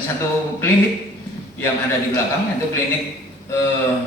Satu klinik yang ada di belakang, yaitu klinik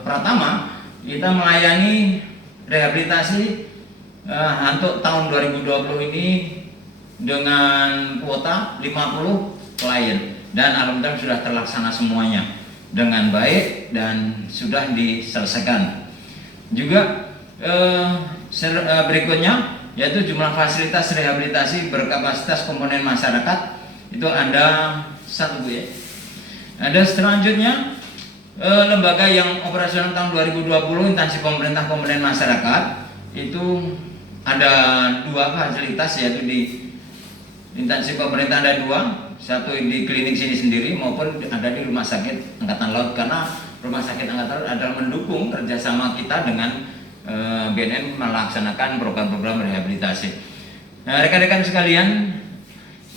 Pratama. Kita melayani rehabilitasi untuk tahun 2020 ini dengan kuota 50 klien, dan alhamdulillah sudah terlaksana semuanya dengan baik dan sudah diselesaikan. Juga berikutnya yaitu jumlah fasilitas rehabilitasi berkapasitas komponen masyarakat itu ada satu, Bu, ya. Ada selanjutnya lembaga yang operasional tahun 2020 instansi pemerintah komponen masyarakat itu ada 2 fasilitas, yaitu di instansi pemerintah ada 2, satu di klinik sini sendiri maupun ada di Rumah Sakit Angkatan Laut, karena Rumah Sakit Angkatan Laut adalah mendukung kerjasama kita dengan BNN melaksanakan program-program rehabilitasi. Nah, rekan-rekan sekalian,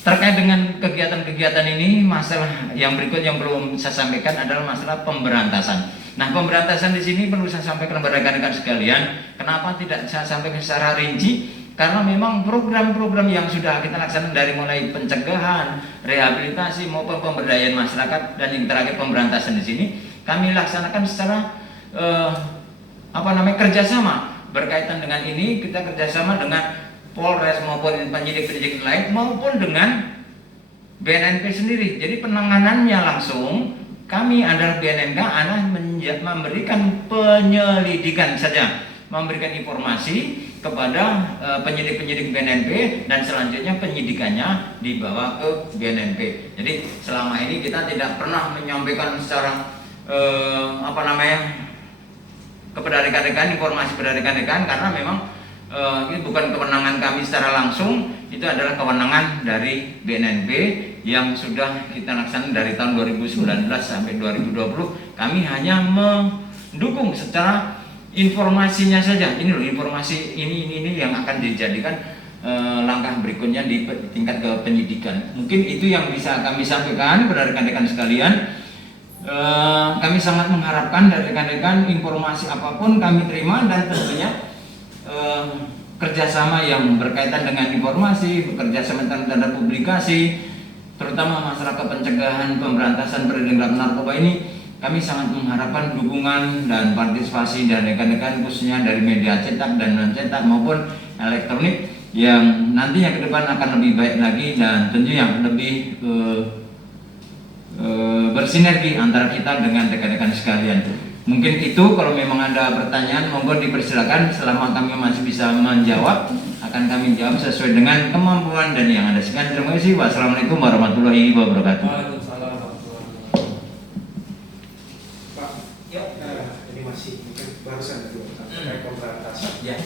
terkait dengan kegiatan-kegiatan ini, masalah yang berikut yang perlu saya sampaikan adalah masalah pemberantasan. Nah, pemberantasan di sini perlu saya sampaikan kepada rekan-rekan sekalian. Kenapa tidak saya sampaikan secara rinci? Karena memang program-program yang sudah kita laksanakan dari mulai pencegahan, rehabilitasi maupun pemberdayaan masyarakat, dan yang terakhir pemberantasan di sini kami laksanakan secara kerjasama. Berkaitan dengan ini kita kerjasama dengan Polres maupun penyidik-penyidik lain maupun dengan BNNP sendiri. Jadi penanganannya langsung kami adalah BNNK memberikan penyelidikan saja, memberikan informasi kepada penyidik-penyidik BNNP, dan selanjutnya penyidikannya dibawa ke BNNP. Jadi selama ini kita tidak pernah menyampaikan secara kepada rekan-rekan, informasi kepada rekan-rekan, karena memang ini bukan kewenangan kami secara langsung, itu adalah kewenangan dari BNNP yang sudah kita laksanakan dari tahun 2019 sampai 2020. Kami hanya mendukung secara informasinya saja. Ini loh informasi ini yang akan dijadikan langkah berikutnya di tingkat ke penyidikan. Mungkin itu yang bisa kami sampaikan kepada rekan-rekan sekalian. Kami sangat mengharapkan dari rekan-rekan informasi apapun kami terima, dan tentunya kerjasama yang berkaitan dengan informasi, bekerjasama terhadap publikasi, terutama masalah pencegahan pemberantasan peredaran narkoba ini, kami sangat mengharapkan dukungan dan partisipasi dari rekan-rekan, khususnya dari media cetak dan non cetak maupun elektronik, yang nantinya ke depan akan lebih baik lagi dan tentunya lebih bersinergi antara kita dengan rekan-rekan sekalian. Mungkin itu, kalau memang ada pertanyaan monggo dipersilakan. Selama kami masih bisa menjawab, akan kami jawab sesuai dengan kemampuan dan yang ada. Sekian, terima kasih. Wassalamualaikum warahmatullahi wabarakatuh. Waalaikumsalam. Pak, ya, ini masih mungkin barusan terkait pemberantasan. Ya.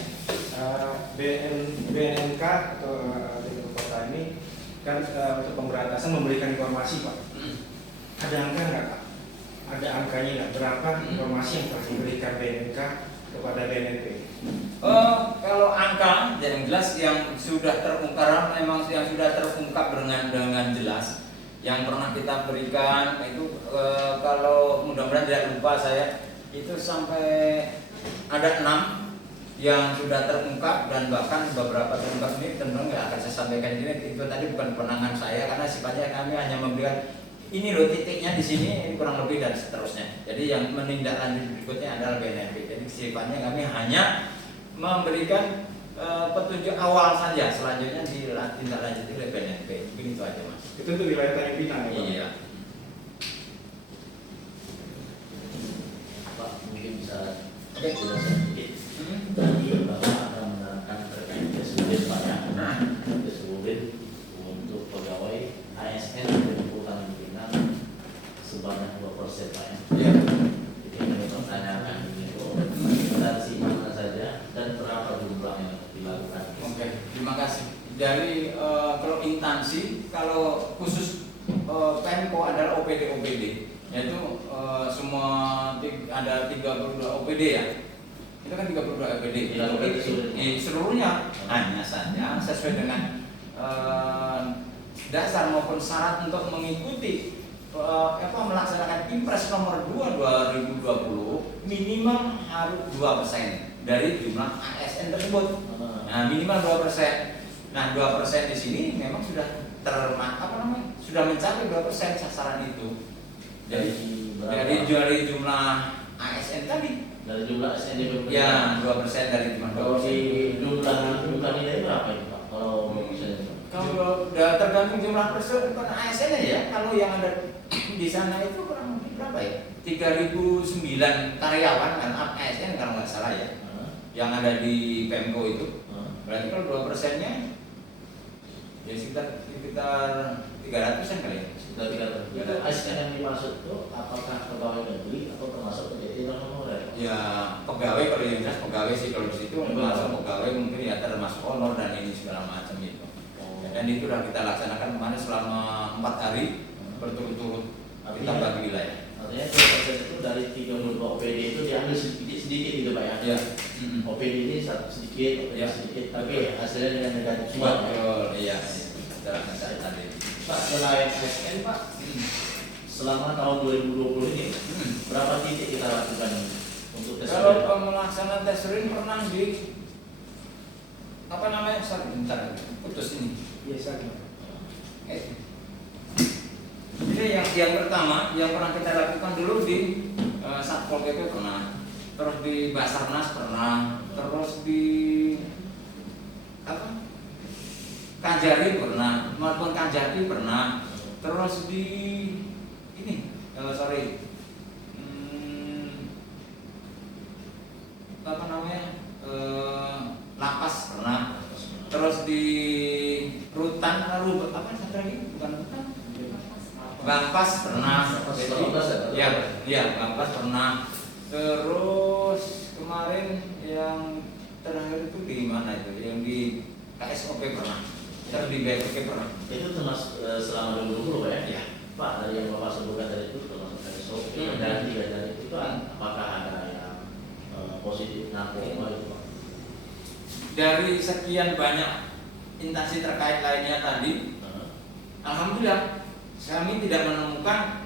BNNK atau BNN Kota ini kan untuk pemberantasan memberikan informasi, Pak. Ada angka nggak, Pak? Ada angkanya nggak? Berapa informasi yang telah diberikan BNNK kepada BNNP? Kalau angka yang jelas yang sudah terungkap, memang yang sudah terungkap dengan jelas, yang pernah kita berikan itu kalau mudah-mudahan tidak lupa saya, itu sampai ada 6 yang sudah terungkap, dan bahkan beberapa terungkap ini tentu nggak akan saya sampaikan di sini. Itu tadi bukan kewenangan saya, karena sifatnya kami hanya memberikan ini loh titiknya di sini, ini kurang lebih dan seterusnya. Jadi yang menindaklanjuti berikutnya adalah BNNP. Jadi sifatnya kami hanya memberikan petunjuk awal saja, selanjutnya ditindaklanjuti oleh BNNP. Mungkin itu aja, Mas. Itu untuk wilayah Tanjung Pinang, ya, Pak? Iya. Pak, mungkin bisa jelaskan sedikit. Tadi Bapak akan menerangkan terkait kesulitan Pak, ya. Kesulitan untuk pegawai ASN Tanjung Pinang sebanyak 2%, Pak, ya. Iya. Jadi kami pertanyakan ini dari mana saja dan berapa jumlah yang dilakukan. Oke, terima kasih. Dari kalau instansi, kalau khusus Pemko adalah OPD, yaitu semua ada 32 OPD, ya. Itu kan 32 OPD. Seluruhnya hanya saja sesuai dengan dasar maupun syarat untuk mengikuti melaksanakan Impres nomor 2 2020 minimal harus 2% dari jumlah ASN tersebut. Nah, minimal 2%. Nah, 2% di sini memang sudah sudah mencapai berapa persen sasaran itu Dari dari jumlah ASN tadi. dari jumlah SNDP Ya, 2% dari jumlah. Kalau di jumlah nilai berapa itu Pak? Kalau misalnya Kalau udah tergantung jumlah person ASN ya. Kalau yang ada di sana itu kurang lebih berapa ya? 3.009 karyawan kan ASN kalau nggak salah ya. Yang ada di Pemko itu. Berarti kalau 2%-nya ya sekitar 300-an kali ya. sudah 300. Itu ASN yang dimaksud itu apakah pegawai negeri atau termasuk PJT dan honorer? Ya pegawai, kalau yang jelas pegawai sih, kalau di situ masuk pegawai mungkin ya termasuk honor dan ini segala macam itu. Dan itu sudah kita laksanakan kemarin selama 4 hari berturut-turut kita bagi wilayah. Artinya 2% itu dari 32 OPD itu diambil sedikit gitu Pak ya? Ya. OPD ini sedikit, OPD Ya. sedikit, tapi hasilnya dengan negatif semua. Betul, iya. Kita laksanakan tadi. Pak, selain ASN Pak, selama tahun 2020 ini berapa titik kita lakukan untuk tes Kalau urin? pelaksanaan tes urin pernah di sorry, bentar, putus ini. Biasa. Ini yang pertama yang pernah kita lakukan dulu di Satpol PP pernah, terus di Basarnas pernah, terus di Kajari pernah, maupun Kajati pernah, terus di ini Lapas pernah, terus di Rutan satu lagi bukan Rutan, Bangpas pernah. Ya, Bangpas pernah. Terus kemarin yang terakhir itu di mana itu? Yang di KSOP pernah. Terus di BPK pernah. Itu termasuk selama 2020 Pak ya? Ya. Pak, dari yang Bapak sebutkan tadi itu termasuk dari SOP dan 3 dari itu apakah ada yang positif narkoba itu Pak? Dari sekian banyak instansi terkait lainnya tadi, alhamdulillah kami tidak menemukan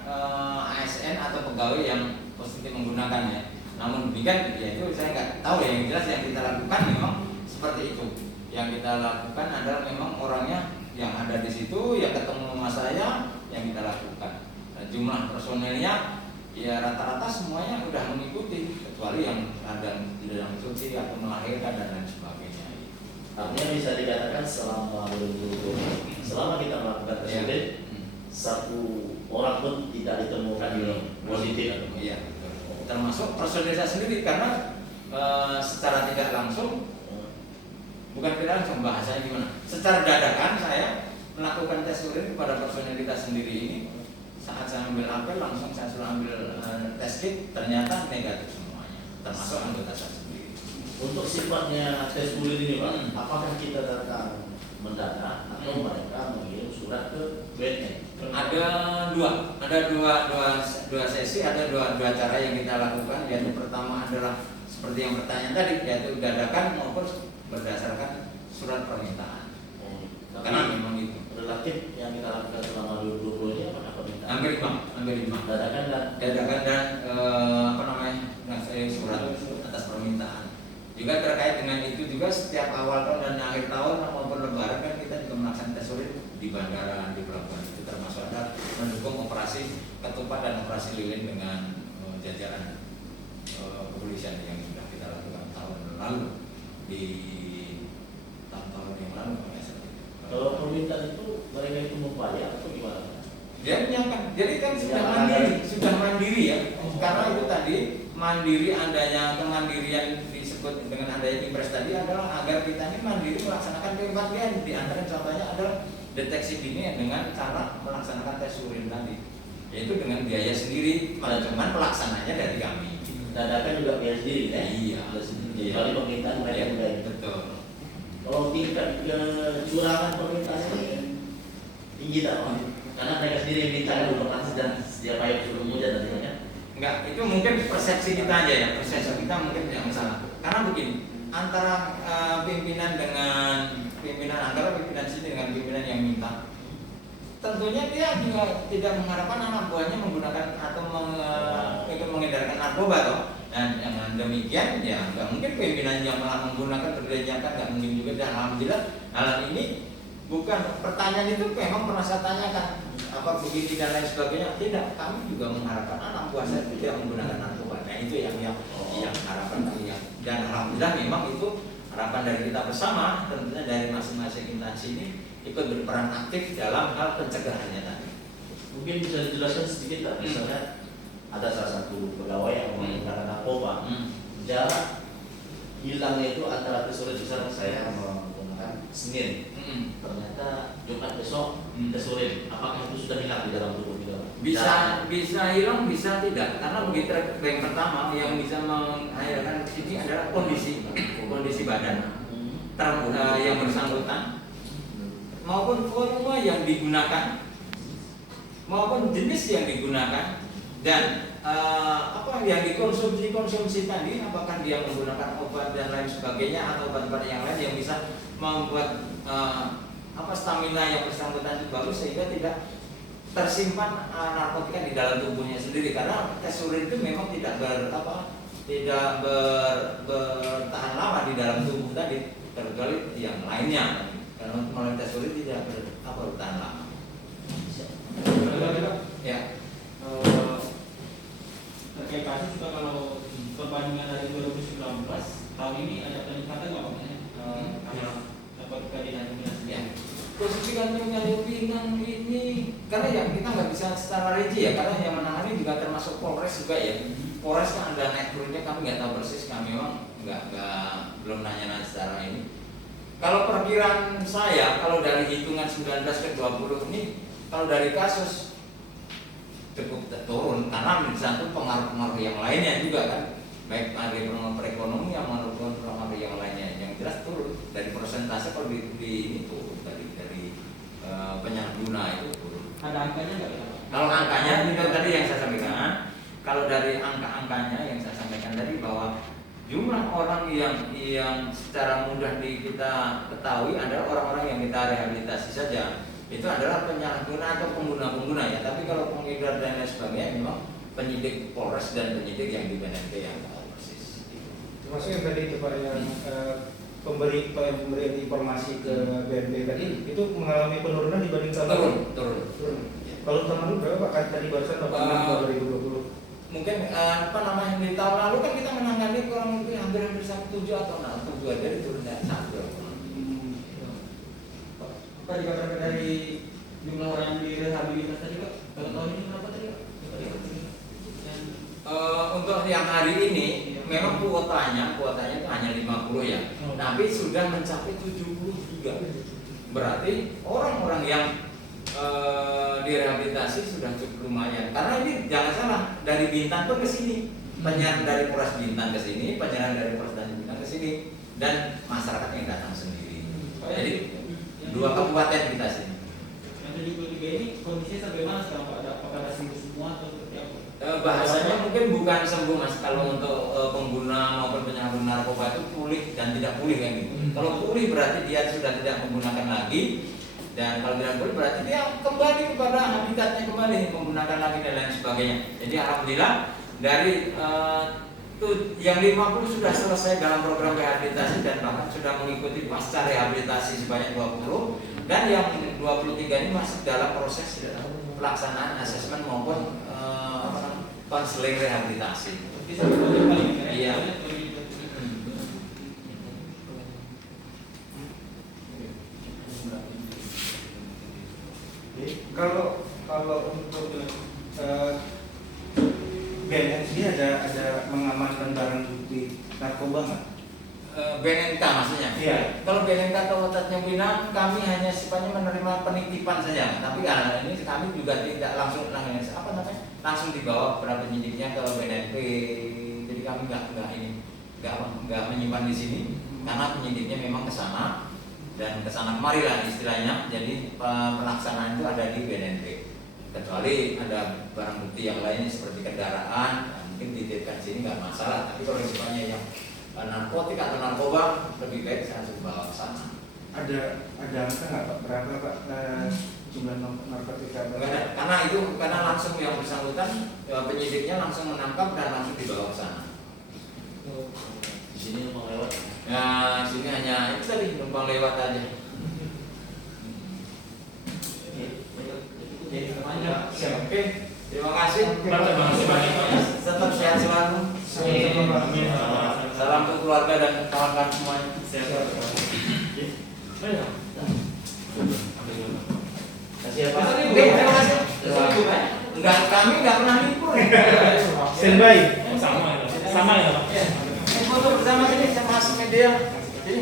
ASN atau pegawai yang positif menggunakannya. Namun demikian, ya itu saya nggak tahu ya. Yang jelas yang kita lakukan memang seperti itu. Yang kita lakukan adalah memang orangnya yang ada di situ, yang ketemu sama saya, yang kita lakukan. Dan jumlah personelnya ya rata-rata semuanya sudah mengikuti, kecuali yang ada di dalam cuti atau melahirkan dan lain sebagainya. Artinya bisa dikatakan selama 2020, selama kita melakukan tes urin, satu orang pun tidak ditemukan positif. Iya, betul. Termasuk personil saya sendiri karena secara tidak langsung, bukan tidak langsung bahasanya gimana? Secara dadakan saya melakukan tes urin kepada personil kita sendiri ini. Saat saya ambil apel langsung saya suruh ambil tes kit, ternyata negatif semuanya, termasuk anggota saya sendiri. Untuk sifatnya tes urin ini Pak, apakah kita datang mendadak atau mereka mengirim surat ke BNN? Ada dua sesi, ada dua cara yang kita lakukan. Yaitu pertama adalah seperti yang pertanyaan tadi, yaitu dadakan maupun berdasarkan surat permintaan. Karena memang itu Relatif yang kita lakukan selama 2020 ini apakah permintaan? hampir lima. Dadakan dan surat atas permintaan. Juga terkait dengan itu juga setiap awal tahun dan akhir tahun maupun lebaran kan kita juga melaksanakan tes urin di bandara, di pelabuhan. Itu termasuk ada mendukung operasi ketupat dan operasi lilin dengan jajaran kepolisian yang sudah kita lakukan tahun lalu di tahun-tahun yang lalu. Kalau permintaan itu mereka itu membayar atau gimana? Dia menyiapkan, jadi kan sudah mandiri ya. Karena itu tadi mandiri, adanya kemandirian disebut dengan adanya Impres tadi adalah agar kita ini mandiri melaksanakan pembagian. Di antara contohnya adalah deteksi dini dengan cara melaksanakan tes urin tadi, yaitu dengan biaya sendiri, cuman pelaksananya dari kami. Dadakan juga biaya sendiri ya? Iya. Kecuali permintaan mereka juga. Betul. Kalau tingkat kecurangan permintaan ini tinggi tak Pak? Karena mereka sendiri yang minta operasi dan setiap ayat suruh mudah nantinya. Enggak, itu mungkin persepsi kita aja ya, persepsi kita mungkin tidak masalah. Karena begini, antara pimpinan antara pimpinan sini dengan pimpinan yang minta, tentunya dia juga tidak mengharapkan anak buahnya menggunakan atau ikut mengedarkan narkoba toh. Dan dengan demikian ya nggak mungkin pimpinan yang malah menggunakan berdayakan, nggak mungkin juga. Dan alhamdulillah hal ini bukan pertanyaan itu memang pernah saya tanyakan apa begini dan lain sebagainya. Tidak, kami juga mengharapkan anak buah saya itu tidak menggunakan narkoba. Nah itu yang harapan kami ya. Dan alhamdulillah memang itu harapan dari kita bersama, tentunya dari masing-masing instansi ini ikut berperan aktif dalam hal pencegahannya tadi. Mungkin bisa dijelaskan sedikit lah, misalnya ada salah satu pegawai yang menggunakan narkoba, jarak hilangnya itu antara tes urin, misalnya saya menggunakan Senin, ternyata Jumat besok tes urin, apakah itu sudah hilang di dalam tubuh kita? Bisa hilang, bisa tidak, karena begitu yang pertama yang bisa mengakhirkan ini adalah kondisi badan yang bersangkutan maupun volume yang digunakan maupun jenis yang digunakan dan apa yang dikonsumsi tadi, apakah dia menggunakan obat dan lain sebagainya atau obat-obat yang lain yang bisa membuat stamina yang bersangkutan itu bagus sehingga tidak tersimpan narkotika di dalam tubuhnya sendiri, karena tes urin itu memang tidak bertahan lama di dalam tubuh tadi, kecuali yang lainnya. Karena melalui tes urin tidak bertahan lama. Ya. Terkait kasus juga, kalau perbandingan dari 2019 tahun ini ada peningkatan nggak Pak? Narkotika di Tanjung Pinang. Ya. Posisi Tanjung Pinang ini karena yang kita nggak bisa secara rinci ya, karena yang menangani juga termasuk Polres juga ya. Polres kan ada naik turunnya, kami nggak tahu persis, kami memang belum nanya secara ini. Kalau perkiraan saya, kalau dari hitungan 19 ke 20 ini, kalau dari kasus cukup turun karena misalnya pengaruh-pengaruh yang lainnya juga kan, baik dari pengaruh perekonomian maupun pengaruh yang lainnya, yang jelas turun dari persentase. Kalau di ini turun dari penyalahguna itu turun. Ada angkanya nggak? Kalau angkanya itu tadi yang saya sampaikan, kalau dari angka-angkanya yang saya sampaikan tadi bahwa jumlah orang yang secara mudah kita ketahui adalah orang-orang yang kita rehabilitasi saja. Itu adalah penyalahguna atau pengguna-pengguna ya. Tapi kalau pengedar dan lain sebagainya memang penyidik Polres dan penyidik yang di BNP yang tahu persis. Termasuk yang tadi itu Pak, yang pemberian informasi ke BNP tadi itu mengalami penurunan dibanding tahun lalu. Turun. Kalau tahun lalu berapa Pak? Kan tadi barusan 86 2020. Mungkin di tahun lalu kan kita menangani kurang lebih hampir 7 atau 7 aja, turun dari 1. Apa dikatakan dari jumlah orang yang direhabilitas tadi Pak? Kalau tahun ini berapa tadi Pak? Untuk yang hari ini memang kuotanya itu hanya 50 ya. Tapi sudah mencapai 70 juga. Berarti orang-orang yang direhabilitasi sudah cukup lumayan. Karena ini jangan salah, dari Bintan pun ke sini. Penyerahan dari Polres Bintan ke sini, penyerahan dari Polres Tanjung Pinang ke sini, dan masyarakat yang datang sendiri. Jadi 2 kabupaten kita sini. Yang 73 ini kondisinya sampai mana sekarang Pak? Apakah ada sembuh semua atau seperti apa? Bahasanya mungkin bukan sembuh Mas. Kalau untuk pengguna maupun penyalahguna narkoba itu pulih dan tidak pulih kayak gitu. Kalau pulih berarti dia sudah tidak menggunakan lagi, dan kalau tidak pulih berarti dia kembali kepada habitatnya, kembali menggunakan lagi dan lain sebagainya. Jadi alhamdulillah dari yang 50 sudah selesai dalam program rehabilitasi dan bahkan sudah mengikuti pasca rehabilitasi sebanyak 20, dan yang 23 ini masih dalam proses pelaksanaan asesmen maupun konseling rehabilitasi. Bisa kembali. Iya. Kalau untuk BNN sendiri ada mengamankan barang bukti narkoba nggak? BNNK maksudnya? Iya. Kalau BNNK Kabupaten Tanjung Pinang kami hanya sifatnya menerima penitipan saja, tapi karena ini kami juga tidak langsung dibawa kepada penyidiknya ke BNNP. Jadi kami nggak menyimpan di sini karena penyidiknya memang ke sana dan ke sana kemari lah istilahnya. Jadi pelaksanaan itu ada di BNNP. Kecuali ada barang bukti yang lainnya seperti kendaraan, mungkin dititipkan sini nggak masalah. Tapi kalau sifatnya yang narkotik atau narkoba lebih baik saya langsung bawa ke sana. Ada angka nggak Pak? Berapa Pak jumlah narkotika? Karena langsung yang bersangkutan penyidiknya langsung menangkap dan langsung dibawa ke sana. Di sini numpang lewat. Ya, sini hanya itu tadi numpang lewat aja. Siap. Oke. Terima kasih. Terima kasih banyak Pak. Tetap sehat selalu. Amin. Salam ke keluarga dan kawan-kawan semuanya. Sehat. Baik. Kasih ya Pak. Oke, terima kasih. Enggak, kami enggak pernah libur. Standby. Sama ya Pak. Foto bersama sini sama media. Sini.